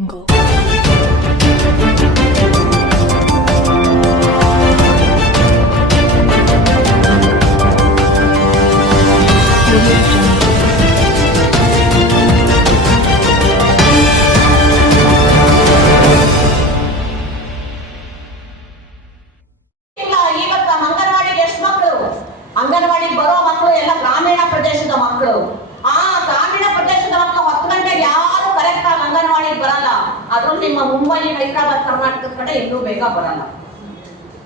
jungle. ಇನ್ನೂ ಬೇಗ ಬರಲ್ಲ.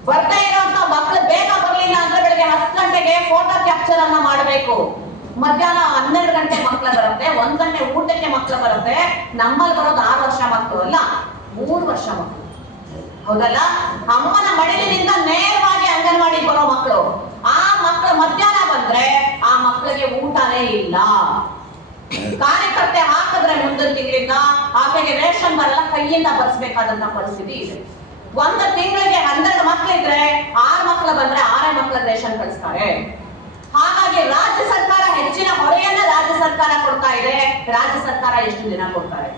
ಬರ್ತಾ ಇರುವಂತ ಮಕ್ಕಳು ಬೇಗ ಬರಲಿಲ್ಲ ಅಂದ್ರೆ ಬೆಳಗ್ಗೆ ಹತ್ತು ಗಂಟೆಗೆ ಫೋಟೋ ಕ್ಯಾಪ್ಚರ್ ಅನ್ನ ಮಾಡಬೇಕು. ಮಧ್ಯಾಹ್ನ ಹನ್ನೆರಡು ಗಂಟೆ ಮಕ್ಕಳು ಬರುತ್ತೆ, ಒಂದ್ ಗಂಟೆ ಊಟಕ್ಕೆ ಮಕ್ಕಳು ಬರುತ್ತೆ. ನಮ್ಮಲ್ಲಿ ಬರೋದು ಆರು ವರ್ಷ ಮಕ್ಕಳು ಅಲ್ಲ, ಮೂರು ವರ್ಷ ಮಕ್ಕಳು ಹೌದಲ್ಲ? ಅಮ್ಮನ ಮಡಿಲಿನಿಂದ ನೇರವಾಗಿ ಅಂಗನವಾಡಿ ಬರೋ ಮಕ್ಕಳು ಆ ಮಕ್ಕಳು ಮಧ್ಯಾಹ್ನ ಬಂದ್ರೆ ಆ ಮಕ್ಕಳಿಗೆ ಊಟನೇ ಇಲ್ಲ. ಕಾರ್ಯಕರ್ತೆ ಹಾಕಿದ್ರೆ ಮುಂದಿನ ತಿಂಗಳಿಂದ, ಆಕೆಗೆ ರೇಷನ್ ಬರಲ್ಲ, ಕೈಯಿಂದ ಬರ್ಸ್ಬೇಕಾದಂತ ಪರಿಸ್ಥಿತಿ ಇದೆ. ಒಂದು ತಿಂಗಳಿಗೆ ಹನ್ನೆರಡು ಮಕ್ಕಳಿದ್ರೆ ಆರು ಮಕ್ಕಳು ಬಂದ್ರೆ ಆರೇ ಮಕ್ಕಳ ರೇಷನ್ ಕಳಿಸ್ತಾರೆ. ಹಾಗಾಗಿ ರಾಜ್ಯ ಸರ್ಕಾರ ಹೆಚ್ಚಿನ ಹೊರೆಯನ್ನ ರಾಜ್ಯ ಸರ್ಕಾರ ಕೊಡ್ತಾ ಇದೆ. ರಾಜ್ಯ ಸರ್ಕಾರ ಎಷ್ಟು ದಿನ ಕೊಡ್ತಾರೆ?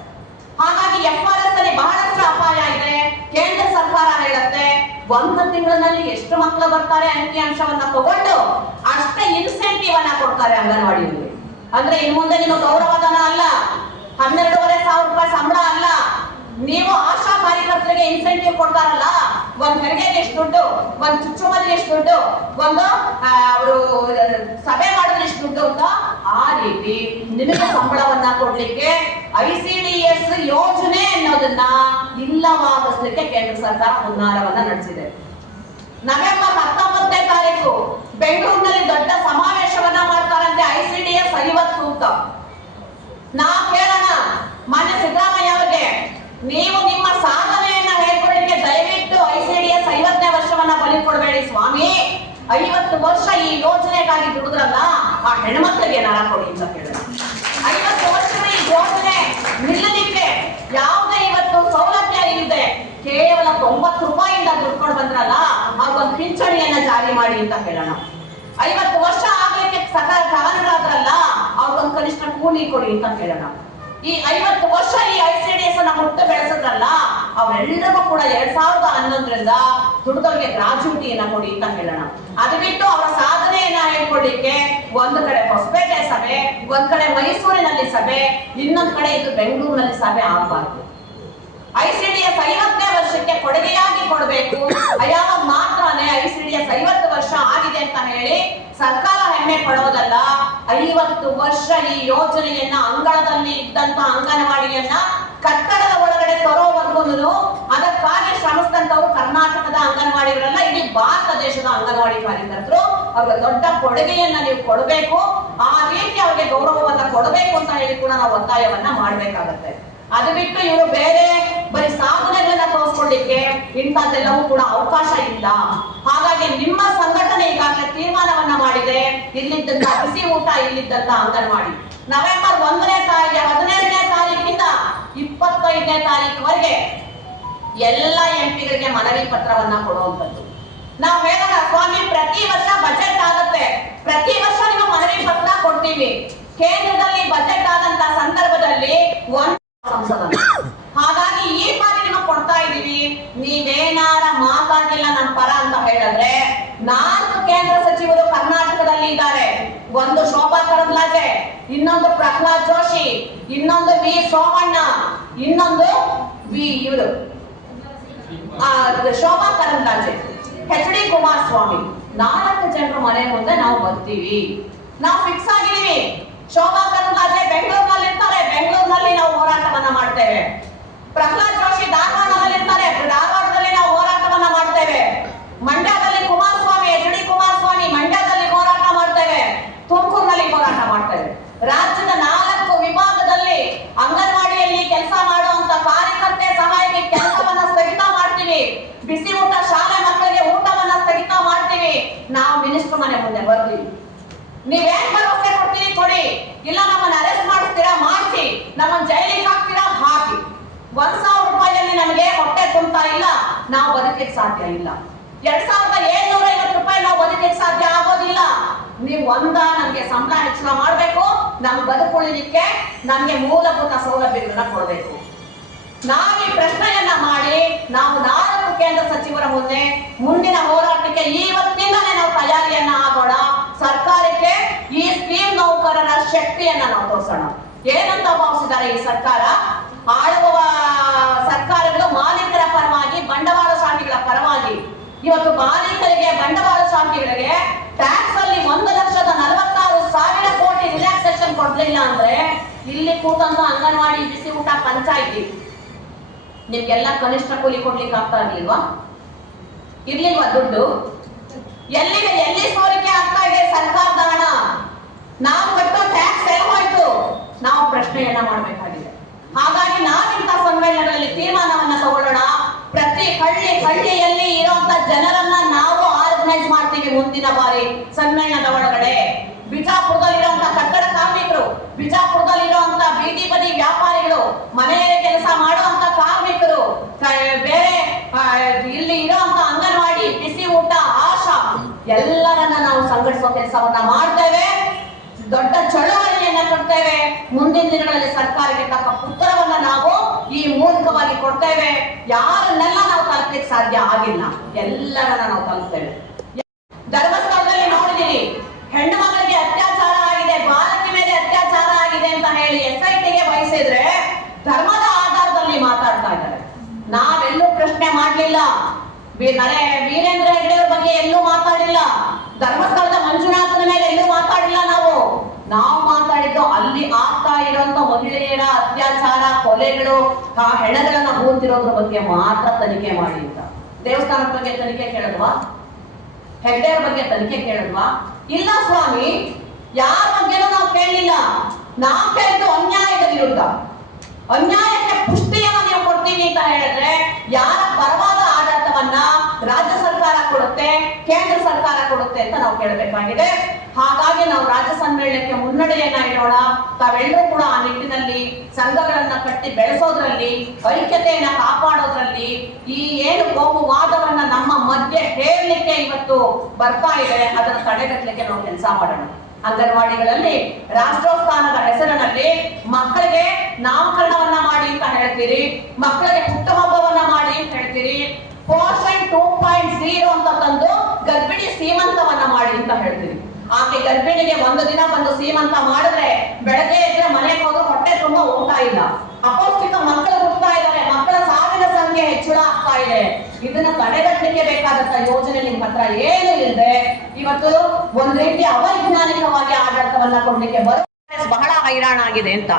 ಹಾಗಾಗಿ ಎಫ್ ಆರ್ ಎಸ್ ಅಲ್ಲಿ ಬಹಳಷ್ಟು ಅಪಾಯ ಇದೆ. ಕೇಂದ್ರ ಸರ್ಕಾರ ಹೇಳುತ್ತೆ, ಒಂದು ತಿಂಗಳಲ್ಲಿ ಎಷ್ಟು ಮಕ್ಕಳು ಬರ್ತಾರೆ ಅಂಕಿ ಅಂಶವನ್ನ ತಗೊಂಡು ಅಷ್ಟೇ ಇನ್ಸೆಂಟಿವ್ ಅನ್ನ ಕೊಡ್ತಾರೆ ಅಂಗನವಾಡಿಯಲ್ಲಿ. ಅಂದ್ರೆ ಇನ್ ಮುಂದೆ ನಿಮ್ಮ ಗೌರವಧನ ಅಲ್ಲ, ಹನ್ನೆರಡೂವರೆ ಸಾವಿರ ರೂಪಾಯಿ ಸಂಬಳ ಅಲ್ಲ ನೀವು ಆಶಾ ಕಾರ್ಯಕರ್ತರಿಗೆ ಇನ್ಸೆಂಟಿವ್ ಕೊಡ್ತಾರಲ್ಲ, ಒಂದ್ ಹೆರಿಗೆಗೆ ಎಷ್ಟು ದುಡ್ಡು, ಒಂದ್ ಚುಚ್ಚುಮದಿಗೆ ಎಷ್ಟು ದುಡ್ಡು, ಒಂದು ಅವರು ಸಭೆ ಮಾಡಿದ್ರೆ ಎಷ್ಟು ದುಡ್ಡು ಅಂತ ಆ ರೀತಿ ನಿಮಗೆ ಸಂಬಳವನ್ನ ಕೊಡ್ಲಿಕ್ಕೆ ಐ ಸಿ ಡಿ ಎಸ್ ಯೋಜನೆ ಅನ್ನೋದನ್ನ ಇಲ್ಲವಾಗಿಸ್ಲಿಕ್ಕೆ ಕೇಂದ್ರ ಸರ್ಕಾರ ಹುನ್ನಾರವನ್ನ ನಡೆಸಿದೆ. ನವೆಂಬರ್ ಹತ್ತೊಂಬತ್ತನೇ ತಾರೀಕು ಬೆಂಗಳೂರಿನಲ್ಲಿ ದೊಡ್ಡ ಸಮಾವೇಶವನ್ನ ಮಾಡ್ತಾರಂತೆ ಐ ಸಿ ಡಿ ಎಸ್ ಐವತ್ತು ಅಂತ. ನಾ ಕೇಳೋಣ, ಮಾನ್ಯ ಸಿದ್ದರಾಮಯ್ಯ ಅವರಿಗೆ. ನೀವು ನಿಮ್ಮ ಸಾಧನೆಯನ್ನ ಹೇಳ್ಕೊಳ್ಳಿಕ್ಕೆ ದಯವಿಟ್ಟು ಐಸಿಡಿಎಸ್ ಐವತ್ತನೇ ವರ್ಷವನ್ನ ಬಲಿ ಕೊಡಬೇಡಿ ಸ್ವಾಮಿ. ಐವತ್ತು ವರ್ಷ ಈ ಯೋಜನೆಗಾಗಿ ದುಡಿದ್ರಲ್ಲ, ಆ ಹೆಣ್ಮಕ್ಳಿಗೆ ಏನಾರ ಕೊಡಿ ಅಂತ ಕೇಳೋಣ ಐವತ್ತು ವರ್ಷದ ಈ ಯೋಜನೆ ನಿಲ್ಲಲಿಕ್ಕೆ ಯಾವುದೇ ಇವತ್ತು ಸೌಲಭ್ಯ ಇಲ್ಲದೆ ಕೇವಲ ತೊಂಬತ್ತು ರೂಪಾಯಿಂದ ದುಡ್ಕೊಂಡು ಬಂದ್ರಲ್ಲ ಒಂದು ಪಿಂಚಣಿಯನ್ನ ಜಾರಿ ಮಾಡಿ ಅಂತ ಹೇಳೋಣ. ಐವತ್ತು ವರ್ಷ ಆಗ್ಲಿಕ್ಕೆ ಸಕಲ ಕಾರಣಗಳಾದ್ರಲ್ಲ, ಅವ್ರಿಗೊಂದು ಕನಿಷ್ಠ ಕೂಲಿ ಕೊಡಿ ಅಂತ ಕೇಳೋಣ. ಈ ಐವತ್ತು ವರ್ಷ ಈ ಐ ಸಿ ಡಿ ಎಸ್ ಅನ್ನ ಹುಟ್ಟು ಬೆಳೆಸಿದ್ರಲ್ಲ ಅವರೆಲ್ಲರಿಗೂ ಕೂಡ ಎರಡ್ ಸಾವಿರದ ಹನ್ನೊಂದರಿಂದ ದುಡಿದವ್ರಿಗೆ ಗ್ರಾಚ್ಯುಟಿಯನ್ನ ಕೊಡಿ ಅಂತ ಹೇಳೋಣ. ಅದು ಬಿಟ್ಟು ಅವರ ಸಾಧನೆಯನ್ನ ಹೇಳ್ಕೊಡ್ಲಿಕ್ಕೆ ಒಂದು ಕಡೆ ಹೊಸಪೇಟೆ ಸಭೆ, ಒಂದ್ ಕಡೆ ಮೈಸೂರಿನಲ್ಲಿ ಸಭೆ, ಇನ್ನೊಂದ್ ಕಡೆ ಇದು ಬೆಂಗಳೂರಿನಲ್ಲಿ ಸಭೆ ಆಗಬಾರ್ದು. ಐ ಸಿ ಡಿ ಎಸ್ ಐವತ್ತನೇ ವರ್ಷಕ್ಕೆ ಕೊಡುಗೆಯಾಗಿ ಕೊಡಬೇಕು. ಯಾವಾಗ ಮಾತ್ರನೇ ಐ ಸಿ ಡಿ ಎಸ್ ಐವತ್ತು ವರ್ಷ ಆಗಿದೆ ಅಂತ ಹೇಳಿ ಸರ್ಕಾರ ಹೆಮ್ಮೆ ಪಡೋದಲ್ಲ. ಐವತ್ತು ವರ್ಷ ಈ ಯೋಜನೆಯನ್ನ ಅಂಗಳದಲ್ಲಿ ಇದ್ದಂತ ಅಂಗನವಾಡಿಯನ್ನ ಕಟ್ಟಡದ ಒಳಗಡೆ ತರೋವರೆಗೂ ಅದಕ್ಕಾಗಿ ಶ್ರಮಿಸಿದಂತವ್ರು ಕರ್ನಾಟಕದ ಅಂಗನವಾಡಿಗಳಲ್ಲ ಇಡೀ ಭಾರತ ದೇಶದ ಅಂಗನವಾಡಿ ಕಾರ್ಯಕರ್ತರು. ಅವ್ರಿಗೆ ದೊಡ್ಡ ಕೊಡುಗೆಯನ್ನ ನೀವು ಕೊಡಬೇಕು. ಆ ರೀತಿ ಅವ್ರಿಗೆ ಗೌರವವನ್ನ ಕೊಡಬೇಕು ಅಂತ ಹೇಳಿ ಕೂಡ ನಾವು ಒತ್ತಾಯವನ್ನ ಮಾಡ್ಬೇಕಾಗತ್ತೆ. ಅದು ಬಿಟ್ಟು ಇವರು ಬೇರೆ ಬರೀ ಸಾಧನೆಗಳನ್ನ ತೋರಿಸ್ಕೊಳ್ಳಿಕ್ಕೆ ಇಂಥದ್ದೆಲ್ಲವೂ ಕೂಡ ಅವಕಾಶ ಇಲ್ಲ. ಹಾಗಾಗಿ ನಿಮ್ಮ ಸಂಘಟನೆ ಈಗಾಗಲೇ ತೀರ್ಮಾನವನ್ನ ಮಾಡಿದೆ. ಇಲ್ಲಿದ್ದಂತ ಬಿಸಿ ಊಟ, ಇಲ್ಲಿದ್ದಂತ ಅಂಗನವಾಡಿ. ನವೆಂಬರ್ ಒಂದನೇ ತಾರೀಕಿಗೆ ಹದಿನೈದನೇ ತಾರೀಕಿಂದ ಇಪ್ಪತ್ತೈದನೇ ತಾರೀಕುವರೆಗೆ ಎಲ್ಲ ಎಂಪಿಗಳಿಗೆ ಮನವಿ ಪತ್ರವನ್ನ ಕೊಡುವಂಥದ್ದು. ನಾವು ಹೇಳೋಣ, ಸ್ವಾಮಿ, ಪ್ರತಿ ವರ್ಷ ಬಜೆಟ್ ಆಗುತ್ತೆ. ಪ್ರತಿ ವರ್ಷ ನೀವು ಮನವಿ ಪತ್ರ ಕೊಡ್ತೀವಿ. ಕೇಂದ್ರದಲ್ಲಿ ಬಜೆಟ್ ಆದಂತ ಸಂದರ್ಭದಲ್ಲಿ ಹಾಗಾಗಿ ಈ ಬಾರಿ ನಿಮಗೆ ಕೊಡ್ತಾ ಇದೀವಿ ನೀವೇನಾರ ಮಾತಾಡ್ಲಿಲ್ಲ ನನ್ನ ಪರ ಅಂತ ಹೇಳಿದ್ರೆ, ನಾಲ್ಕು ಕೇಂದ್ರ ಸಚಿವರು ಕರ್ನಾಟಕದಲ್ಲಿ ಇದ್ದಾರೆ. ಒಂದು ಶೋಭಾ ಕರಂದ್ಲಾಜೆ, ಇನ್ನೊಂದು ಪ್ರಹ್ಲಾದ್ ಜೋಶಿ, ಇನ್ನೊಂದು ವಿ ಸೋಮಣ್ಣ, ಇನ್ನೊಂದು ವಿ ಇವರು. Shobha Karandlaje H D Kumaraswamy. ನಾಲ್ಕು ಜನರು ಮನೆ ಮುಂದೆ ನಾವು ಬರ್ತೀವಿ. ನಾವು ಫಿಕ್ಸ್ ಆಗಿದೀವಿ ಶೋಭಾ ಕರಂದ್ಲಾಜೆ ಬೆಂಗಳೂರಿನಲ್ಲಿ ಇರ್ತಾರೆ ಬೆಂಗಳೂರಿನಲ್ಲಿ ನಾವು ಹೋರಾಟವನ್ನ ಮಾಡ್ತೇವೆ. ಪ್ರಹ್ಲಾದ್ ಜೋಶಿ ಧಾರವಾಡದಲ್ಲಿ ಇರ್ತಾರೆ ಧಾರವಾಡದಲ್ಲಿ ನಾವು ಹೋರಾಟವನ್ನ ಮಾಡ್ತೇವೆ. ಮಂಡ್ಯದಲ್ಲಿ ಕುಮಾರಸ್ವಾಮಿ ಎಚ್ ಡಿ ಕುಮಾರಸ್ವಾಮಿ ಮಂಡ್ಯದಲ್ಲಿ ಹೋರಾಟ ಮಾಡ್ತೇವೆ ತುಮಕೂರಿನಲ್ಲಿ ಹೋರಾಟ ಮಾಡ್ತೇವೆ ರಾಜ್ಯದ ನಾಲ್ಕು ವಿಭಾಗದಲ್ಲಿ ಅಂಗನವಾಡಿಯಲ್ಲಿ ಕೆಲಸ ಮಾಡುವಂತ ಕಾರ್ಯಕರ್ತೆ ಸಹಾಯಕ್ಕೆ ಕೆಲಸವನ್ನ ಸ್ಥಗಿತ ಮಾಡ್ತೀವಿ ಬಿಸಿ ಊಟ ಶಾಲೆ ಮಕ್ಕಳಿಗೆ ಊಟವನ್ನ ಸ್ಥಗಿತ ಮಾಡ್ತೀವಿ ನಾವು ಮಿನಿಸ್ಟರ್ ಮನೆ ಮುಂದೆ ಬರ್ತೀವಿ ನೀವೇನ್ ಭರವಸೆ ಕೊಡ್ತೀವಿ ಕೊಡಿ ಇಲ್ಲ, ನಮ್ಮನ್ನ ಅರೆಸ್ಟ್ ಮಾಡಿಸ್ತೀರಾ, ಮಾಡಿಸಿ. ನಮ್ಮನ್ನ ಜೈಲಿಗೆ ಹಾಕ್ತೀರಾ, ಹಾಕಿ. ಒಂದ್ ಸಾವಿರ ರೂಪಾಯಿಯಲ್ಲಿ ನಮಗೆ ಹೊಟ್ಟೆ ತುಂಬ್ತಾ ಇಲ್ಲ, ನಾವು ಬದುಕಲಿಕ್ಕೆ ಸಾಧ್ಯ ಇಲ್ಲ. ಎರಡ್ ಸಾವಿರದ ಏಳ್ನೂರ ಐವತ್ತು ರೂಪಾಯಿ ನಾವು ಬದುಕಲಿಕ್ಕೆ ಸಾಧ್ಯ ಆಗೋದಿಲ್ಲ. ನೀವು ಒಂದ ನಮ್ಗೆ ಸಂಬಳ ಹೆಚ್ಚಳ ಮಾಡಬೇಕು ನಮ್ಗೆ ಬದುಕುಳಿಲಿಕ್ಕೆ ನಮ್ಗೆ ಮೂಲಭೂತ ಸೌಲಭ್ಯಗಳನ್ನ ಕೊಡಬೇಕು. ನಾವು ಈ ಪ್ರಶ್ನೆಯನ್ನ ಮಾಡಿ, ನಾವು ನಾಲ್ಕು ಕೇಂದ್ರ ಸಚಿವರ ಮುಂದೆ ಮುಂದಿನ ಹೋರಾಟಕ್ಕೆ ಇವತ್ತಿಂದಲೇ ನಾವು ತಯಾರಿಯನ್ನ ಆಗೋಣ. ಸ್ಕೀಮ್ ಶಕ್ತಿಯನ್ನ ನಾವು ತೋರಿಸೋಣ. ಏನಂತ ಭಾವಿಸಿದ್ದಾರೆ ಈ ಸರ್ಕಾರ? ಆಳುವ ಸರ್ಕಾರಗಳು ಮಾಲೀಕರ ಪರವಾಗಿ ಬಂಡವಾಳಶಾಹಿಗಳ ಪರವಾಗಿ. ಇವತ್ತು ಮಾಲೀಕರಿಗೆ ಬಂಡವಾಳಶಾಹಿಗಳಿಗೆ ಟ್ಯಾಕ್ಸ್ ಅಲ್ಲಿ ಒಂದು ಲಕ್ಷದ ನಲವತ್ತಾರು ಸಾವಿರ ಕೋಟಿ ರಿಲ್ಯಾಕ್ಸೇಷನ್ ಕೊಡ್ಲಿಲ್ಲ ಅಂದ್ರೆ ಇಲ್ಲಿ ಕೂತಂದು ಅಂಗನವಾಡಿ, ಬಿಸಿ ಊಟ, ಪಂಚಾಯಿತಿ. ನಿಮ್ಗೆಲ್ಲ ಕನಿಷ್ಠ ಕೂಲಿ ಕೊಡ್ಲಿಕ್ಕೆ ಆಗ್ತಾ ಇರ್ಲಿಲ್ವಾ? ಇರ್ಲಿಲ್ವಾ ದುಡ್ಡು? ಎಲ್ಲಿಗೆ ಎಲ್ಲಿ ಸೋರಿಕೆ ಆಗ್ತಾ ಇದೆ ಸರ್ಕಾರದ ಹಣ? ನಾವು ಕಟ್ಟೋ ಟ್ಯಾಕ್ಸ್ ಹೋಯ್ತು. ನಾವು ಪ್ರಶ್ನೆಯನ್ನ ಮಾಡಬೇಕಾಗಿದೆ. ಹಾಗಾಗಿ ನಾವಿಂತ ಸಮ್ಮೇಳನಗಳಲ್ಲಿ ತೀರ್ಮಾನವನ್ನ ತಗೊಳ್ಳೋಣ. ಪ್ರತಿ ಹಳ್ಳಿ ಹಳ್ಳಿಯಲ್ಲಿ ಇರುವಂತ ಜನರನ್ನ ನಾವು ಆರ್ಗನೈಸ್ ಮಾಡ್ತೀವಿ ಮುಂದಿನ ಬಾರಿ ಸಮ್ಮೇಳನದ ಒಳಗಡೆ. ಬಿಜಾಪುರದಲ್ಲಿರುವಂತ ಕಟ್ಟಡ ಕಾರ್ಮಿಕರು ಬಿಜಾಪುರದಲ್ಲಿರುವಂತ ಬೀದಿ ಬದಿ ವ್ಯಾಪಾರಿಗಳು ಮನೆಯ ಕೆಲಸ ಮಾಡುವಂತ ಕಾರ್ಮಿಕರು ಬೇರೆ ಇಲ್ಲಿ ಇರುವಂತ ಅಂಗನವಾಡಿ, ಬಿಸಿ ಊಟ, ಆಶಾ, ಎಲ್ಲರನ್ನ ನಾವು ಸಂಘಟಿಸೋ ಕೆಲಸವನ್ನ ಮಾಡ್ತೇವೆ. ದೊಡ್ಡ ಚಳವಳಿಯನ್ನ ಕೊಡ್ತೇವೆ. ಮುಂದಿನ ದಿನಗಳಲ್ಲಿ ಸರ್ಕಾರಕ್ಕೆ ತಕ್ಕ ಉತ್ತರವನ್ನ ನಾವು ಈ ಮೂಲಕವಾಗಿ ಕೊಡ್ತೇವೆ. ಯಾರನ್ನೆಲ್ಲ ನಾವು ತಲುಪಲಿಕ್ಕೆ ಸಾಧ್ಯ ಆಗಿಲ್ಲ, ಎಲ್ಲರನ್ನ ನಾವು ತಲುಪ್ತೇವೆ. ಧರ್ಮಸ್ಥಳದಲ್ಲಿ ನೋಡಿದೀರಿ, ಹೆಣ್ಣು ಮಕ್ಕಳಿಗೆ ಅತ್ಯಾಚಾರ ಆಗಿದೆ, ಬಾಲಕಿ ಮೇಲೆ ಅತ್ಯಾಚಾರ ಆಗಿದೆ ಅಂತ ಹೇಳಿ ಎಸ್ ಐ ಟಿಗೆ ವಹಿಸಿದ್ರೆ ಧರ್ಮದ ಆಧಾರದಲ್ಲಿ ಮಾತಾಡ್ತಾ ಇದ್ದಾರೆ. ನಾವೆಲ್ಲೂ ಪ್ರಶ್ನೆ ಮಾಡ್ಲಿಲ್ಲ. ವೀರೇಂದ್ರ ಹೆಗ್ಡೆ ಅವ್ರ ಬಗ್ಗೆ ಎಲ್ಲೂ ಮಾತಾಡಿಲ್ಲ. ಧರ್ಮಸ್ಥಳದ ಮಾತಾಡಿಲ್ಲ ನಾವು ನಾವು ಮಾತಾಡಿದ್ದು ಅಲ್ಲಿ ಆಗ್ತಾ ಇರುವಂತ ಮಹಿಳೆಯರ ಅತ್ಯಾಚಾರ, ಕೊಲೆಗಳು, ಆ ಹೆಣಗಳನ್ನ ಹೋಗ್ತಿರೋದ್ರ ಬಗ್ಗೆ ಮಾತ್ರ ತನಿಖೆ ಮಾಡಿ ಅಂತ. ದೇವಸ್ಥಾನದ ಬಗ್ಗೆ ತನಿಖೆ ಕೇಳಿದ್ವಾ? ಹೆಗ್ಡೆಯರ ಬಗ್ಗೆ ತನಿಖೆ ಕೇಳಿದ್ವಾ? ಇಲ್ಲ ಸ್ವಾಮಿ, ಯಾರ ಬಗ್ಗೆನೂ ನಾವು ಕೇಳಲಿಲ್ಲ ನಾವು ಕೇಳಿದ್ದು ಅನ್ಯಾಯದ ವಿರುದ್ಧ. ಅನ್ಯಾಯಕ್ಕೆ ಪುಷ್ಟಿಯನ್ನ ನೀವು ಕೊಡ್ತೀನಿ ಅಂತ ಹೇಳಿದ್ರೆ ಯಾರ ಪರವಾದ ಆಡಳಿತವನ್ನ ರಾಜ್ಯ ಸರ್ಕಾರ ಕೊಡುತ್ತೆ? ಕೇಂದ್ರ ಸರ್ಕಾರ ಕೊಡುತ್ತೆ ಅಂತ ನಾವು ಕೇಳಬೇಕಾಗಿದೆ. ಹಾಗಾಗಿ ನಾವು ರಾಜ್ಯ ಸಮ್ಮೇಳನಕ್ಕೆ ಮುನ್ನಡೆಯನ್ನ ಇಡೋಣ. ತಾವೆಲ್ಲರೂ ಕೂಡ ಆ ನಿಟ್ಟಿನಲ್ಲಿ ಸಂಘಗಳನ್ನ ಕಟ್ಟಿ ಬೆಳೆಸೋದ್ರಲ್ಲಿ, ಐಕ್ಯತೆಯನ್ನ ಕಾಪಾಡೋದ್ರಲ್ಲಿ ಈ ಏನು ಕೋಮುವಾದವನ್ನ ನಮ್ಮ ಮಧ್ಯೆ ಹೇಳಲಿಕ್ಕೆ ಇವತ್ತು ಬರ್ತಾ ಇದೆ ಅದನ್ನ ತಡೆಗಟ್ಟಲಿಕ್ಕೆ ನಾವು ಕೆಲಸ ಮಾಡೋಣ. ಅಂಗನವಾಡಿಗಳಲ್ಲಿ ರಾಷ್ಟ್ರೋತ್ಥಾನದ ಹೆಸರಿನಲ್ಲಿ ಮಕ್ಕಳಿಗೆ ನಾಮಕರಣವನ್ನ ಮಾಡಿ ಅಂತ ಹೇಳ್ತೀರಿ. ಮಕ್ಕಳಿಗೆ ಹುಟ್ಟುಹಬ್ಬವನ್ನ ಮಾಡಿ ಅಂತ ಹೇಳ್ತೀರಿ. ಪೋಷನ್ ಟೂ ಪಾಯಿಂಟ್ ಜೀರೋ ಅಂತ ತಂದು ಗರ್ಭಿಣಿ ಸೀಮಂತವನ್ನ ಮಾಡಿ ಅಂತ ಹೇಳ್ತೀವಿ. ಆಕೆ ಗರ್ಭಿಣಿಗೆ ಒಂದು ದಿನ ಬಂದು ಸೀಮಂತ ಮಾಡಿದ್ರೆ ಬೆಳಗ್ಗೆ ಇದ್ರೆ ಮನೆಗೆ ಹೋದ್ರೆ ಹೊಟ್ಟೆ ತುಂಬಾ ಹೋಗ್ತಾ ಇಲ್ಲ. ಅಪೌಷ್ಟಿಕ ಮಕ್ಕಳು ಹುಟ್ಟುತ್ತಾ ಇದ್ದಾರೆ. ಮಕ್ಕಳ ಸಾವಿನ ಸಂಖ್ಯೆ ಹೆಚ್ಚಳ ಆಗ್ತಾ ಇದೆ. ಇದನ್ನ ತಡೆಗಟ್ಟಲಿಕ್ಕೆ ಬೇಕಾದಂತ ಯೋಜನೆ ನಿಮ್ಮ ಹತ್ರ ಏನು ಇಲ್ಲದೆ ಇವತ್ತು ಒಂದ್ ರೀತಿ ಅವೈಜ್ಞಾನಿಕವಾಗಿ ಆಡಳಿತವನ್ನ ಕೊಡ್ಲಿಕ್ಕೆ ಬರೋ ಬಹಳ ಹೈರಾಣ ಆಗಿದೆ ಅಂತ.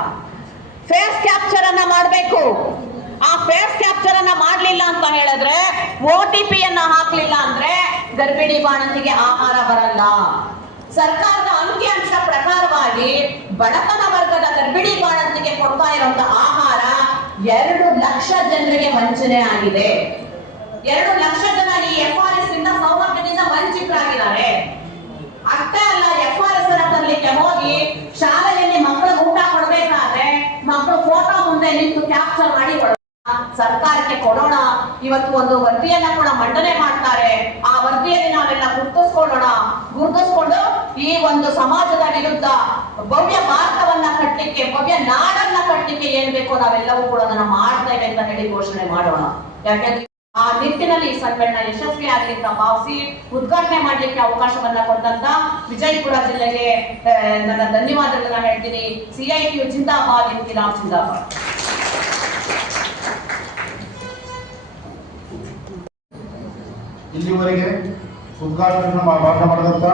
ಫೇಸ್ ಕ್ಯಾಪ್ಚರ್ ಅನ್ನ ಮಾಡಬೇಕು. ಆ ಫೇಸ್ ಕ್ಯಾಪ್ಚರ್ ಅನ್ನ ಮಾಡ್ಲಿಲ್ಲ ಅಂತ ಹೇಳಿದ್ರೆ ಒ ಟಿ ಹಾಕ್ಲಿಲ್ಲ ಅಂದ್ರೆ ಗರ್ಭಿಣಿ ಬಾಣಂತಿಗೆ ಆಹಾರ ಬರಲ್ಲ. ಸರ್ಕಾರದ ಅಂಕಿಅಂಶ ಪ್ರಕಾರವಾಗಿ ಬಡತನ ವರ್ಗದ ಗರ್ಭಿಣಿ ಬಾಣಂತಿಗೆ ಕೊಡ್ತಾ ಇರುವಂತ ಆಹಾರ ಎರಡು ಲಕ್ಷ ಜನರಿಗೆ ವಂಚನೆ ಆಗಿದೆ. ಎರಡು ಲಕ್ಷ ಜನ ಈ ಎಫ್ ಆರ್ ಎಸ್ ಇಂದ ಸೌಲಭ್ಯದಿಂದ ವಂಚಿತರಾಗಿದ್ದಾರೆ. ಅಷ್ಟೇ ಅಲ್ಲ ಎಫ್ ಆರ್ ಎಸ್ ತರಲಿಕ್ಕೆ ಹೋಗಿ ಶಾಲೆಯಲ್ಲಿ ಮಕ್ಕಳು ಊಟ ಕೊಡಬೇಕಾದ್ರೆ ಮಕ್ಕಳು ಫೋಟೋ ಮುಂದೆ ನಿಂತು ಕ್ಯಾಪ್ಚರ್ ಮಾಡಿ ಸರ್ಕಾರಕ್ಕೆ ಕೊಡೋಣ. ಇವತ್ತು ಒಂದು ವರದಿಯನ್ನ ಕೂಡ ಮಂಡನೆ ಮಾಡ್ತಾರೆ. ಆ ವರದಿಯಲ್ಲಿ ನಾವೆಲ್ಲ ಗುರುತಿಸ್ಕೊಳ್ಳೋಣ. ಗುರುತಿಸ್ಕೊಂಡು ಈ ಒಂದು ಸಮಾಜದ ವಿರುದ್ಧ ಭವ್ಯ ಭಾರತವನ್ನ ಕಟ್ಟಲಿಕ್ಕೆ, ಭವ್ಯ ನಾಡನ್ನ ಕಟ್ಟಲಿಕ್ಕೆ ಏನ್ ಬೇಕೋ ನಾವೆಲ್ಲವೂ ಕೂಡ ಅದನ್ನ ಮಾಡ್ತೇವೆ ಅಂತ ಹೇಳಿ ಘೋಷಣೆ ಮಾಡೋಣ. ಯಾಕೆಂದ್ರೆ ಆ ನಿಟ್ಟಿನಲ್ಲಿ ಈ ಸಮ್ಮೇಳನ ಯಶಸ್ವಿ ಆಗಲಿ ಅಂತ ಭಾವಿಸಿ ಉದ್ಘಾಟನೆ ಮಾಡ್ಲಿಕ್ಕೆ ಅವಕಾಶವನ್ನ ಕೊಟ್ಟಂತ ವಿಜಯಪುರ ಜಿಲ್ಲೆಗೆ ನನ್ನ ಧನ್ಯವಾದಗಳನ್ನ ಹೇಳ್ತೀನಿ. ಸಿಐಟಿಯು ಜಿಂದಾಬಾದ್ ಇನ್ಕಿಲಾಬ್ ಜಿಂದಾಬಾದ್. ಇಲ್ಲಿವರೆಗೆ ಉದ್ಘಾಟನೆಯನ್ನು ಭಾಷಣ ಮಾಡಿದಂಥ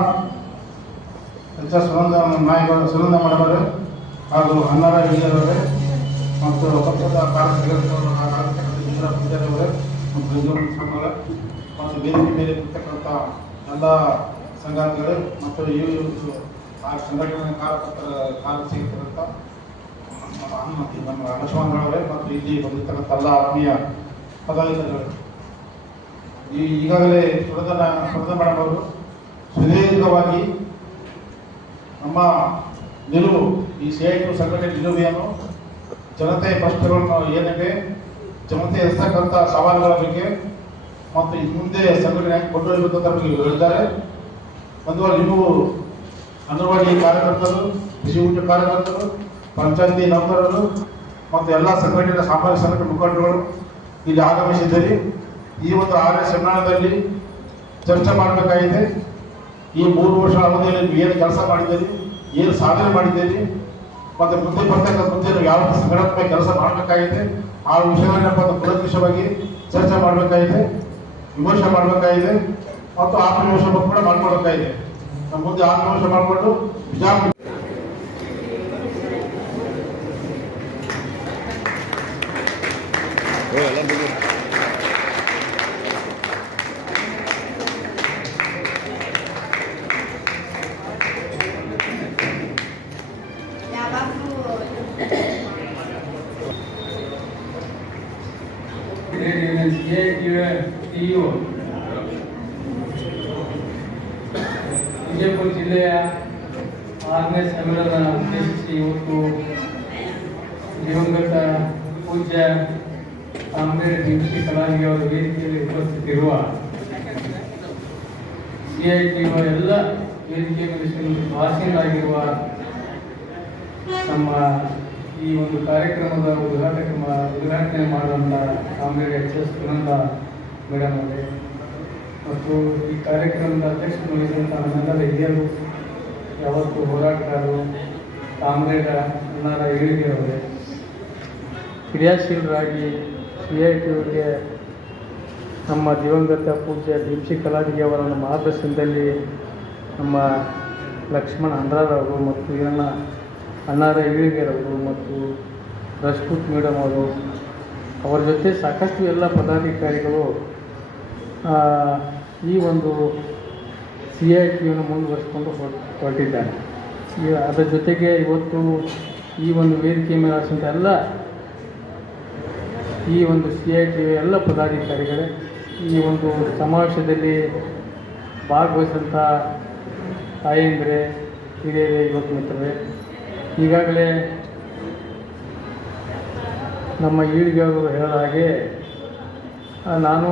ಎಚ್ ಎಸ್ ಸುನಂದ ನಾಯಕ ಸುನಂದ ಮಾಡಬಾರು ಹಾಗೂ ಅನ್ನಾರ ಹಿರಿಯರವರೇ ಮತ್ತು ಪಕ್ಷದ ಕಾರ್ಯಕರ್ತರು ಇಂದಿರಾ ಮತ್ತು ಸಂಘ ಮತ್ತು ವೇದಿಕೆ ಮೇಲೆ ಇರ್ತಕ್ಕಂಥ ಎಲ್ಲ ಸಂಘಟನೆಗಳು ಮತ್ತು ಒಂದು ಆ ಸಂಘಟನೆ ಕಾರ್ಯಕರ್ತರ ಕಾರ್ಯಸಿರ್ತಕ್ಕಂಥ ನಮ್ಮ ಅಣ್ಣ- ನಮ್ಮ ಲಕ್ಷ್ಮಣರವರೇ ಮತ್ತು ಇಲ್ಲಿ ಬಂದಿರ್ತಕ್ಕಂಥ ಎಲ್ಲ ಆತ್ಮೀಯ ಪದಾಧಿಕಾರಿಗಳು. ಈಗಾಗಲೇ ಸುರದನ ಸುರದ ಮೇಡಮ್ ಸುದೀರ್ಘವಾಗಿ ನಮ್ಮ ನಿಲುವು, ಈ ಸೇಟು ಸಂಘಟನೆ ನಿಲುವೆಯನ್ನು ಜನತೆ ಪ್ರಶ್ನೆಗಳನ್ನು ಏನಿದೆ, ಜನತೆ ಎಸ್ತಕ್ಕಂಥ ಸವಾಲುಗಳ ಬಗ್ಗೆ ಮತ್ತು ಇನ್ನು ಮುಂದೆ ಸಂಘಟನೆ ಹೇಗೆ ಕೊಂಡೊಯ್ಯಬೇಕಂತ ಬಗ್ಗೆ ಹೇಳಿದ್ದಾರೆ. ಒಂದು ನೀವು ಅಂಗನವಾಡಿ ಕಾರ್ಯಕರ್ತರು ಬಿಸಿ ಊಟ ಕಾರ್ಯಕರ್ತರು, ಪಂಚಾಯತಿ ನೌಕರರು ಮತ್ತು ಎಲ್ಲ ಸಂಘಟನೆಯ ಸಾಮಾಜಿಕ ಸಂಘಟನೆ ಮುಖಂಡರುಗಳು ಇಲ್ಲಿ ಆಗಮಿಸಿದ್ದೀರಿ. ಈ ಒಂದು ಆರ್ಯ ಸಮ್ಮೇಳನದಲ್ಲಿ ಚರ್ಚೆ ಮಾಡಬೇಕಾಗಿದೆ. ಈ ಮೂರು ವರ್ಷ ಅವಧಿಯಲ್ಲಿ ನೀವು ಏನು ಕೆಲಸ ಮಾಡಿದ್ದೀರಿ, ಏನು ಸಾಧನೆ ಮಾಡಿದ್ದೀರಿ, ಮತ್ತು ಮುಂದೆ ಬರ್ತಕ್ಕಂಥ ನೀವು ಯಾವ ಸಂಘಟನೆ ಕೆಲಸ ಮಾಡಬೇಕಾಗಿದೆ, ಆ ವಿಷಯಗಳನ್ನ ಒಂದು ಕೂಲಂಕಷವಾಗಿ ಚರ್ಚೆ ಮಾಡಬೇಕಾಗಿದೆ, ವಿಮರ್ಶೆ ಮಾಡಬೇಕಾಗಿದೆ, ಮತ್ತು ಆತ್ಮವಿಮರ್ಶ ಕೂಡ ಮಾಡ್ಕೊಳ್ಬೇಕಾಗಿದೆ. ನಮ್ಮ ಮುಂದೆ ಆತ್ಮವಿಮರ್ಶ ಮಾಡಿಕೊಂಡು ವಿಚಾರ ವಿಜಯಪುರ ಜಿಲ್ಲೆಯ ಆರನೇ ಸಮ್ಮೇಳನ ಇವತ್ತು ದಿವಂಗತ ಪೂಜ್ಯ ಕಾಮರೇಡ್ ಡಿಂಶಿ ಕಲಾಂಗಿ ಅವರ ವೇದಿಕೆಯಲ್ಲಿ ಉಪಸ್ಥಿತಿರುವ ಸಿಐಟಿಯ ಎಲ್ಲ ವೇದಿಕೆ ಮೇಲೆ ಭಾಷೆಗಳಾಗಿರುವ ನಮ್ಮ ಈ ಒಂದು ಕಾರ್ಯಕ್ರಮದ ಉದ್ಘಾಟಕ ಉದ್ಘಾಟನೆ ಮಾಡುವಂಥ comrade H S Sunanda madam ಅವರೇ. ಮತ್ತು ಈ ಕಾರ್ಯಕ್ರಮದ ಅಧ್ಯಕ್ಷ ವಹಿಸಿದಂಥ ನಮ್ಮೆಲ್ಲರ ಹಿರಿಯರು ಯಾವತ್ತು ಹೋರಾಟಗಾರರು ಕಾಮರೇಡ ಅನ್ನಾರ ಏಳಿಗೆ ಕ್ರಿಯಾಶೀಲರಾಗಿ ಟಿಗೆ ನಮ್ಮ ದಿವಂಗತ ಪೂಜ್ಯ ದಿಂಶಿ ಕಲಾದಿಗೆ ಅವರ ಮಾರ್ಗದರ್ಶನದಲ್ಲಿ ನಮ್ಮ ಲಕ್ಷ್ಮಣ ಅಂಡ್ರಾರವರು ಮತ್ತು ಈರಣ್ಣ ಅಣ್ಣಾರ ಇಳಿಗೆರವರು ಮತ್ತು ರಜಪೂತ್ ಮೇಡಮ್ ಅವರು, ಅವರ ಜೊತೆ ಸಾಕಷ್ಟು ಎಲ್ಲ ಪದಾಧಿಕಾರಿಗಳು ಈ ಒಂದು ಸಿ ಐ ಟಿಯನ್ನು ಮುಂದುವರಿಸಿಕೊಂಡು ಹೊರ್- ಹೊರಟಿದ್ದಾರೆ. ಅದರ ಜೊತೆಗೆ ಇವತ್ತು ಈ ಒಂದು ವೇದಿಕೆ ಮೇಲೆ ಆಸಂತ ಎಲ್ಲ ಈ ಒಂದು ಸಿ ಐ ಟಿ ಎಲ್ಲ ಪದಾಧಿಕಾರಿಗಳೇ ಈ ಒಂದು ಸಮಾವೇಶದಲ್ಲಿ ಭಾಗವಹಿಸಿದಂಥ ತಾಯಂದ್ರೆ, ಹಿರಿಯರೇ, ಯುವಕ ಮಿತ್ರರೇ, ಈಗಾಗಲೇ ನಮ್ಮ ಈಳಿಗೆ ಅವರು ಹೇಳಿದ ಹಾಗೆ ನಾನು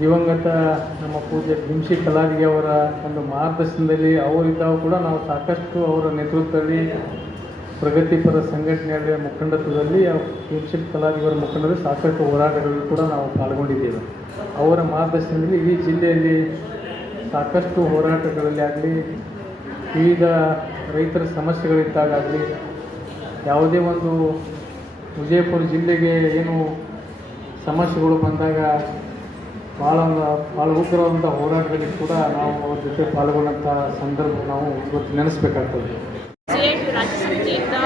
ದಿವಂಗತ ನಮ್ಮ ಪೂಜ್ಯ ಭಿಂಶಿ ಕಲಾವಿಗೆ ಅವರ ಒಂದು ಮಾರ್ಗದರ್ಶನದಲ್ಲಿ ಅವರಿದ್ದಾಗ ಕೂಡ ನಾವು ಸಾಕಷ್ಟು ಅವರ ನೇತೃತ್ವದಲ್ಲಿ ಪ್ರಗತಿಪರ ಸಂಘಟನೆಗಳ ಮುಖಂಡತ್ವದಲ್ಲಿ ಭಿಂಶಿ ಕಲಾದಿಯವರ ಮುಖಂಡರು ಸಾಕಷ್ಟು ಹೋರಾಟಗಳಲ್ಲಿ ಕೂಡ ನಾವು ಪಾಲ್ಗೊಂಡಿದ್ದೇವೆ. ಅವರ ಮಾರ್ಗದರ್ಶನದಲ್ಲಿ ಈ ಜಿಲ್ಲೆಯಲ್ಲಿ ಸಾಕಷ್ಟು ಹೋರಾಟಗಳಲ್ಲಿ ಆಗಲಿ, ವಿವಿಧ ರೈತರ ಸಮಸ್ಯೆಗಳಿದ್ದಾಗಲಿ ಯಾವುದೇ ಒಂದು ವಿಜಯಪುರ ಜಿಲ್ಲೆಗೆ ಏನು ಸಮಸ್ಯೆಗಳು ಬಂದಾಗ ಭಾಳ ಭಾಳ ಉಗ್ರವಾದಂಥ ಹೋರಾಟದಲ್ಲಿ ಕೂಡ ನಾವು ಅವ್ರ ಜೊತೆ ಪಾಲ್ಗೊಂಡಂಥ ಸಂದರ್ಭ ನಾವು ಇವತ್ತು ನೆನೆಸ್ಬೇಕಾಗ್ತದೆ. ರಾಜ್ಯ ಸಮಿತಿಯಿಂದ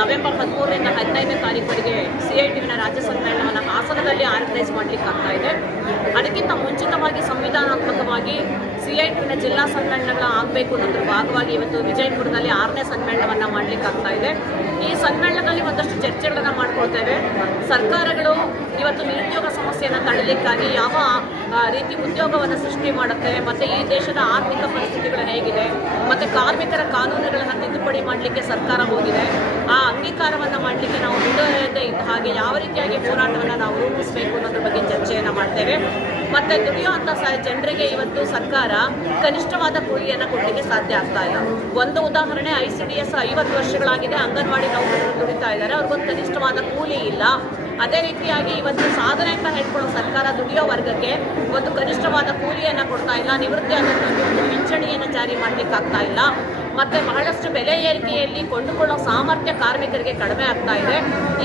ನವೆಂಬರ್ ಹದಿಮೂರರಿಂದ ಹದಿನೈದನೇ ತಾರೀಕುವರೆಗೆ ಸಿಐಟಿವಿನ ರಾಜ್ಯ ಸಮ್ಮೇಳನವನ್ನು ಹಾಸನದಲ್ಲಿ ಆರ್ಗನೈಸ್ ಮಾಡಲಿಕ್ಕೆ ಆಗ್ತಾ ಇದೆ ಅದಕ್ಕಿಂತ ಮುಂಚಿತವಾಗಿ ಸಂವಿಧಾನಾತ್ಮಕವಾಗಿ ಸಿಐಟಿವಿನ ಜಿಲ್ಲಾ ಸಮ್ಮೇಳನಗಳ ಆಗಬೇಕು ಅನ್ನೋದ್ರ ಭಾಗವಾಗಿ ಇವತ್ತು ವಿಜಯಪುರದಲ್ಲಿ ಆರನೇ ಸಮ್ಮೇಳನವನ್ನು ಮಾಡಲಿಕ್ಕೆ ಆಗ್ತಾ ಇದೆ. ಈ ಸಮ್ಮೇಳನದಲ್ಲಿ ಒಂದಷ್ಟು ಚರ್ಚೆಗಳನ್ನು ಮಾಡ್ಕೊಳ್ತೇವೆ ಸರ್ಕಾರಗಳು ಇವತ್ತು ನಿರುದ್ಯೋಗ ಸಮಸ್ಯೆಯನ್ನು ತಳ್ಳಲಿಕ್ಕಾಗಿ ಯಾವ ರೀತಿ ಉದ್ಯೋಗವನ್ನು ಸೃಷ್ಟಿ ಮಾಡುತ್ತೆ, ಮತ್ತು ಈ ದೇಶದ ಆರ್ಥಿಕ ಪರಿಸ್ಥಿತಿಗಳು ಹೇಗಿದೆ, ಮತ್ತು ಕಾರ್ಮಿಕರ ಕಾನೂನುಗಳನ್ನು ತಿದ್ದುಪಡಿ ಮಾಡಲಿಕ್ಕೆ ಸರ್ಕಾರ ಹೋಗಿದೆ. ಆ ಅಂಗೀಕಾರವನ್ನು ಮಾಡಲಿಕ್ಕೆ ನಾವು ಮುಂದುವರೆಯದೇ ಇದ್ದ ಹಾಗೆ ಯಾವ ರೀತಿಯಾಗಿ ಹೋರಾಟವನ್ನು ನಾವು ರೂಪಿಸಬೇಕು ಅನ್ನೋದ್ರ ಬಗ್ಗೆ ಚರ್ಚೆಯನ್ನು ಮಾಡ್ತೇವೆ. ಮತ್ತು ದುಡಿಯುವಂತ ಜನರಿಗೆ ಇವತ್ತು ಸರ್ಕಾರ ಕನಿಷ್ಠವಾದ ಕೂಲಿಯನ್ನು ಕೊಡಲಿಕ್ಕೆ ಸಾಧ್ಯ ಆಗ್ತಾ ಇಲ್ಲ. ಒಂದು ಉದಾಹರಣೆ ಐ ಸಿ ಡಿ ಎಸ್ ಐವತ್ತು ವರ್ಷಗಳಾಗಿದೆ, ಅಂಗನವಾಡಿ ನೌಕರರು ದುಡಿತಾ ಇದ್ದಾರೆ, ಅವ್ರಿಗೊಂದು ಕನಿಷ್ಠವಾದ ಕೂಲಿ ಇಲ್ಲ. ಅದೇ ರೀತಿಯಾಗಿ ಇವತ್ತು ಸಾಧನೆ ಅಂತ ಹೇಳ್ಕೊಳ್ಳೋ ಸರ್ಕಾರ ದುಡಿಯೋ ವರ್ಗಕ್ಕೆ ಒಂದು ಕನಿಷ್ಠವಾದ ಕೂಲಿಯನ್ನು ಕೊಡ್ತಾ ಇಲ್ಲ, ನಿವೃತ್ತಿ ಒಂದು ಪಿಂಚಣಿಯನ್ನು ಜಾರಿ ಮಾಡಲಿಕ್ಕಾಗ್ತಾ ಇಲ್ಲ. ಮತ್ತೆ ಬಹಳಷ್ಟು ಬೆಲೆ ಏರಿಕೆಯಲ್ಲಿ ಕೊಂಡುಕೊಳ್ಳೋ ಸಾಮರ್ಥ್ಯ ಕಾರ್ಮಿಕರಿಗೆ ಕಡಿಮೆ ಆಗ್ತಾ ಇದೆ.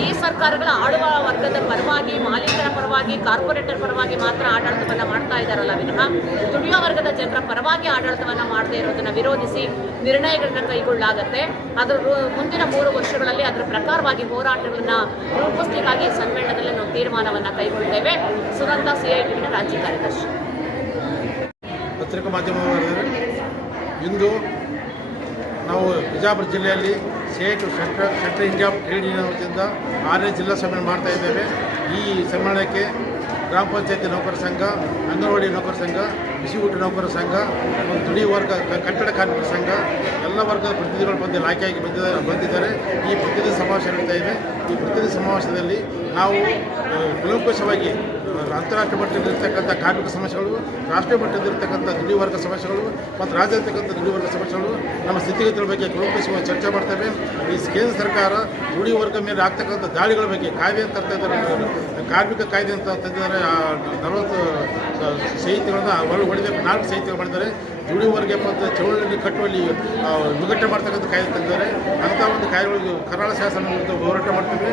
ಈ ಸರ್ಕಾರಗಳ ಆಳುವ ವರ್ಗದ ಪರವಾಗಿ, ಮಾಲೀಕರ ಪರವಾಗಿ, ಕಾರ್ಪೊರೇಟರ್ ಪರವಾಗಿ ಮಾತ್ರ ಆಡಳಿತವನ್ನು ಮಾಡ್ತಾ ಇದ್ದಾರಲ್ಲ ವಿನಃ? ದುಡಿಯೋ ವರ್ಗದ ಜನರ ಪರವಾಗಿ ಆಡಳಿತವನ್ನು ಮಾಡದೇ ಇರೋದನ್ನು ವಿರೋಧಿಸಿ ನಿರ್ಣಯಗಳನ್ನ ಕೈಗೊಳ್ಳಲಾಗತ್ತೆ ಅದರ ಮುಂದಿನ ಮೂರು ವರ್ಷಗಳಲ್ಲಿ ಅದರ ಪ್ರಕಾರವಾಗಿ ಹೋರಾಟಗಳನ್ನು ರೂಪಿಸಲಿಕ್ಕಾಗಿ ಸಮ್ಮೇಳನದಲ್ಲಿ ನಾವು ತೀರ್ಮಾನವನ್ನು ಕೈಗೊಳ್ತೇವೆ. ಸುನಂದ ಸಿಐಟಿನ ರಾಜ್ಯ ಕಾರ್ಯದರ್ಶಿ. ಪತ್ರಿಕಾ ಮಾಧ್ಯಮ ಇಂದು ನಾವು ಬಿಜಾಪುರ ಜಿಲ್ಲೆಯಲ್ಲಿ ಸೇಟು central central India trade union ವತಿಯಿಂದ ಆರನೇ ಜಿಲ್ಲಾ ಸಮ್ಮೇಳನ ಮಾಡ್ತಾ ಇದ್ದೇವೆ. ಈ ಸಮ್ಮೇಳನಕ್ಕೆ ಗ್ರಾಮ ಪಂಚಾಯತಿ ನೌಕರ ಸಂಘ, ಅಂಗನವಾಡಿ ನೌಕರ ಸಂಘ ಬಿಸಿ ಊಟ ನೌಕರ ಸಂಘ ಮತ್ತು ದುಡಿ ವರ್ಗ ಕಟ್ಟಡ ಕಾರ್ಮಿಕರ ಸಂಘ, ಎಲ್ಲ ವರ್ಗದ ಪ್ರತಿನಿಧಿಗಳು ಬಂದು ಆಯ್ಕೆಯಾಗಿ ಬಂದಿದ್ದಾರೆ ಬಂದಿದ್ದಾರೆ. ಈ ಪ್ರತಿನಿಧಿ ಸಮಾವೇಶ ನಡೀತಾ ಇದೆ. ಈ ಪ್ರತಿನಿಧಿ ಸಮಾವೇಶದಲ್ಲಿ ನಾವು ಕೂಲಂಕಷವಾಗಿ ಅಂತಾರಾಷ್ಟ್ರೀಯ ಮಟ್ಟದಲ್ಲಿರ್ತಕ್ಕಂಥ ಕಾರ್ಮಿಕ ಸಮಸ್ಯೆಗಳು, ರಾಷ್ಟ್ರೀಯ ಮಟ್ಟದಲ್ಲಿರ್ತಕ್ಕಂಥ ದುಡಿ ವರ್ಗ ಸಮಸ್ಯೆಗಳು ಮತ್ತು ರಾಜ್ಯದಲ್ಲಿರ್ತಕ್ಕಂಥ ದುಡಿ ವರ್ಗ ಸಮಸ್ಯೆಗಳು ನಮ್ಮ ಸ್ಥಿತಿಗತಿಗಳ ಬಗ್ಗೆ ಕೂಲಂಕಷವಾಗಿ ಚರ್ಚೆ ಮಾಡ್ತೇವೆ. ಈ ಕೇಂದ್ರ ಸರ್ಕಾರ ದುಡಿ ವರ್ಗ ಮೇಲೆ ಆಗ್ತಕ್ಕಂಥ ದಾಳಿಗಳ ಬಗ್ಗೆ ಅಂತ ತರ್ತಾ ಇದ್ದಾರೆ ಕಾರ್ಮಿಕ ಕಾಯ್ದೆ ಅಂತ ತಂದಿದ್ದಾರೆ ಆ ನಲವತ್ತು ಸಾಹಿತ್ಯಗಳನ್ನ ಒಳ ಹೊಡೆದ ನಾಲ್ಕು ಸಹಿತಿಗಳು ಮಾಡಿದ್ದಾರೆ. ದುಡಿಯುವವರಿಗೆ ವರ್ಗ ಮತ್ತು ಚಳುವಳಿಯಲ್ಲಿ ಕಟ್ಟುವಲ್ಲಿ ನುಗಟ್ಟೆ ಮಾಡ್ತಕ್ಕಂಥ ಕಾಯ್ದೆ ತಂದಿದ್ದಾರೆ. ಅಂಥ ಒಂದು ಕಾಯ್ದೆಗಳಿಗೆ ಕರಾಳ ಶಾಸನ ಹೋರಾಟ ಮಾಡ್ತೀವಿ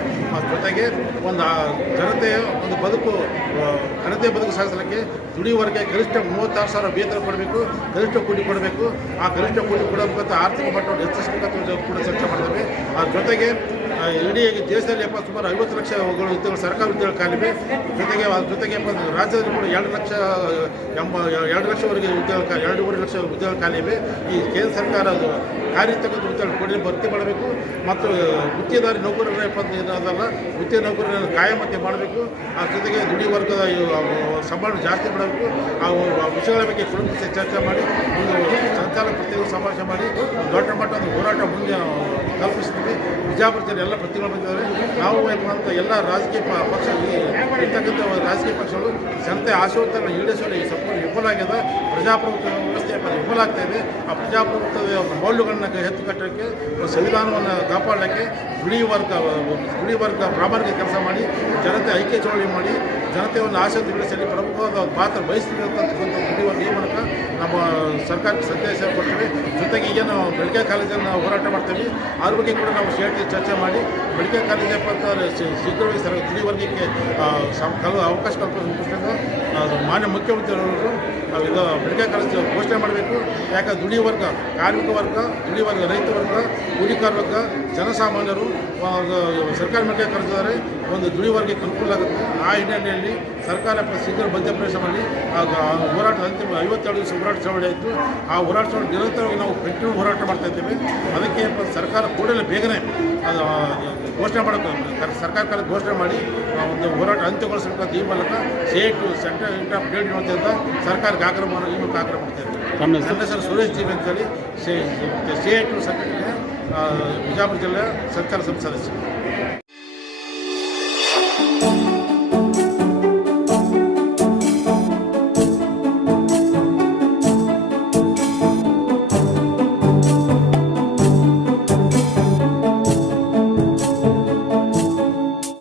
ಜೊತೆಗೆ ಒಂದು ಆ ಜನತೆಯ ಒಂದು ಬದುಕು ಆ, ಘನತೆ ಬದುಕು ಸಾಗಿಸಲಿಕ್ಕೆ ದುಡಿಯುವವರಿಗೆ ವರ್ಗ ಗರಿಷ್ಠ ಮೂವತ್ತಾರು ಸಾವಿರ ವೇತನ ಕೊಡಬೇಕು ಗರಿಷ್ಠ ಕೂಲಿ ಕೊಡಬೇಕು. ಆ ಗರಿಷ್ಠ ಕೂಲಿ ಕೊಡಬೇಕಂತ ಆರ್ಥಿಕ ಮಟ್ಟವನ್ನು ಹೆಚ್ಚಿಸಬೇಕಂತ ಕೂಡ ಚರ್ಚೆ ಮಾಡ್ತೇವೆ. ಅದ್ರ ಜೊತೆಗೆ ಆ, ಇಡೀ ದೇಶದಲ್ಲಿ ಎಪ್ಪ ಸುಮಾರು ಐವತ್ತು ಲಕ್ಷ ಉದ್ಯೋಗಗಳು ಸರ್ಕಾರ ಉದ್ಯೋಗ ಖಾಲಿವೆ ಜೊತೆಗೆ ಅದ್ರ ಜೊತೆಗೆ ರಾಜ್ಯದಲ್ಲಿ ಕೂಡ ಎರಡು ಲಕ್ಷ, ಎಂಬ, ಎರಡು ಲಕ್ಷವರೆಗೆ ಉದ್ಯೋಗ ಎರಡೂವರೆ ಲಕ್ಷ ಉದ್ಯೋಗ ಖಾಲಿವೆ ಈ ಕೇಂದ್ರ ಸರ್ಕಾರ ಅದು ಕಾರ್ಯತಕ್ಕಂಥ ಉದ್ಯೋಗ ಕೊಡಿ ಭರ್ತಿ ಮಾಡಬೇಕು. ಮತ್ತು ಗುತ್ತಿಗೆದಾರಿ ನೌಕರರ ಏನದಲ್ಲ ಗುತ್ತಿಗೆ ನೌಕರರನ್ನು ಕಾಯಮತ್ತೆ ಮಾಡಬೇಕು. ಆ, ಜೊತೆಗೆ ದುಡಿ ವರ್ಗದ ಸಂಬಳ ಜಾಸ್ತಿ ಮಾಡಬೇಕು. ಆ ಆ, ವಿಷಯಗಳ ಬಗ್ಗೆ ಕುಟುಂಬ ಚರ್ಚೆ ಮಾಡಿ, ಒಂದು ಸಂಚಾಲಕ ಪ್ರತಿಯೊಂದು ಸಮಾವೇಶ ಮಾಡಿ ದೊಡ್ಡ ಮಟ್ಟದ ಹೋರಾಟ ಮುಂದೆ ಕಲ್ಪಿಸ್ತೀವಿ. ಬಿಜಾಪುರ ಎಲ್ಲ ಪ್ರತಿಗಳು ಬಂದಿದ್ದಾರೆ ನಾವು ಅಂತ ಎಲ್ಲ ರಾಜಕೀಯ ಪಕ್ಷ ಇರ್ತಕ್ಕಂಥ ರಾಜಕೀಯ ಪಕ್ಷಗಳು, ಜನತೆ ಆಶೋತ್ತರಗಳನ್ನು ಈ ಸಂಪೂರ್ಣ ವಿಫಲ ಆಗಿದೆ. ಪ್ರಜಾಪ್ರಭುತ್ವ ವ್ಯವಸ್ಥೆ ವಿಫಲ ಆಗ್ತಾ ಇದೆ. ಆ ಪ್ರಜಾಪ್ರಭುತ್ವದ ಮೌಲ್ಯಗಳನ್ನ ಎತ್ತು ಕಟ್ಟೋಕ್ಕೆ ಸಂವಿಧಾನವನ್ನು ಕಾಪಾಡಲಿಕ್ಕೆ ಗುಡಿ ವರ್ಗ ಗುಡಿ ವರ್ಗ ಪ್ರಾಮಾಣಿಕ ಕೆಲಸ ಮಾಡಿ, ಜನತೆ ಐಕ್ಯ ಚಳವಳಿ ಮಾಡಿ ಜನತೆಯನ್ನು ಆಶಯ ಬೆಳೆಸಲಿ ಪ್ರಮುಖವಾದ ಪಾತ್ರ ವರ್ಗ ಈ ಮೂಲಕ ನಮ್ಮ ಸರ್ಕಾರಕ್ಕೆ ಸಂದೇಶ ಕೊಡ್ತೀವಿ. ಜೊತೆಗೆ ಏನು ಬೆಳಗ್ಗೆ ಕಾಲೇಜಲ್ಲಿ ನಾವು ಹೋರಾಟ ಮಾಡ್ತೀವಿ. ಅದ್ರ ಬಗ್ಗೆ ಕೂಡ ನಾವು ಸೇರಿ ಚರ್ಚೆ ಮಾಡಿ ಬೆಳಗ್ಗೆ ಕಾಲೇಜ್ ಅಂತ ಶೀಘ್ರವಾಗಿ ಸರ್ ವರ್ಗಕ್ಕೆ ಕಲ್ ಅವಕಾಶ ಕಲ್ಪಿಸಿದ ಮಾನ್ಯ ಮುಖ್ಯಮಂತ್ರಿಯವರು ಇದು ಬೆಳಗ್ಗೆ ಕಾಲೇಜ್ ಘೋಷಣೆ ಮಾಡಬೇಕು. ಯಾಕಂದ್ರೆ ದುಡಿಯುವ ವರ್ಗ, ಕಾರ್ಮಿಕ ವರ್ಗ ದುಡಿಯುವ ವರ್ಗ, ರೈತ ವರ್ಗ ಕೂಲಿಕಾರ ವರ್ಗ ಜನಸಾಮಾನ್ಯರು ಸರ್ಕಾರಿ ಮಟ್ಟಿಗೆ ಕರೆದಿದ್ದಾರೆ. ಒಂದು ದುಡಿವರ್ಗಕ್ಕೆ ಅನುಕೂಲ ಆಗುತ್ತೆ. ಆ ಹಿನ್ನೆಲೆಯಲ್ಲಿ ಸರ್ಕಾರ ಶೀಘ್ರ ಮಧ್ಯಪ್ರವೇಶ ಮಾಡಿ ಹೋರಾಟದ ಅಂತಿಮ ಐವತ್ತೆರಡು ದಿವಸ ಹೋರಾಟ ಚಳವಳಿ ಆಯಿತು ಆ ಹೋರಾಟ ಚಳವಳಿ ನಿರಂತರವಾಗಿ ನಾವು ಕಂಟಿನ್ಯೂ ಹೋರಾಟ ಮಾಡ್ತಾ ಇದ್ದೇವೆ. ಅದಕ್ಕೆ ಸರ್ಕಾರ ಕೂಡಲೇ ಬೇಗನೆ ಅದು ಘೋಷಣೆ ಮಾಡಬೇಕು. ಸರ್ಕಾರ ಕಾಲ ಘೋಷಣೆ ಮಾಡಿ ಒಂದು ಹೋರಾಟ ಅಂತ್ಯಗೊಳಿಸಬೇಕಂತ ಈ ಮೂಲಕ ಸೇಟು ಸೆಂಟ್ರಲ್ ಇಂಟರ್ ಅಪ್ಡೇಟ್ ಅಂತ ಸರ್ಕಾರಕ್ಕೆ ಆಗ್ರಹ ಮಾಡೋ ಈ ಮೂಲಕ ಆಗ್ರಹ ಮಾಡ್ತಾ ಇದ್ದೇವೆ? ನನ್ನ ಹೆಸರು ಸುರೇಶ್ ಜೀವಿ ಅಂತೇಳಿ ಸಿ ಎ ಟು ಸಂಘಟನೆ ಆ, ಬಿಜಾಪುರ ಜಿಲ್ಲೆಯ ಸಂಚಾಲಕ ಸಮಿತಿ ಸದಸ್ಯ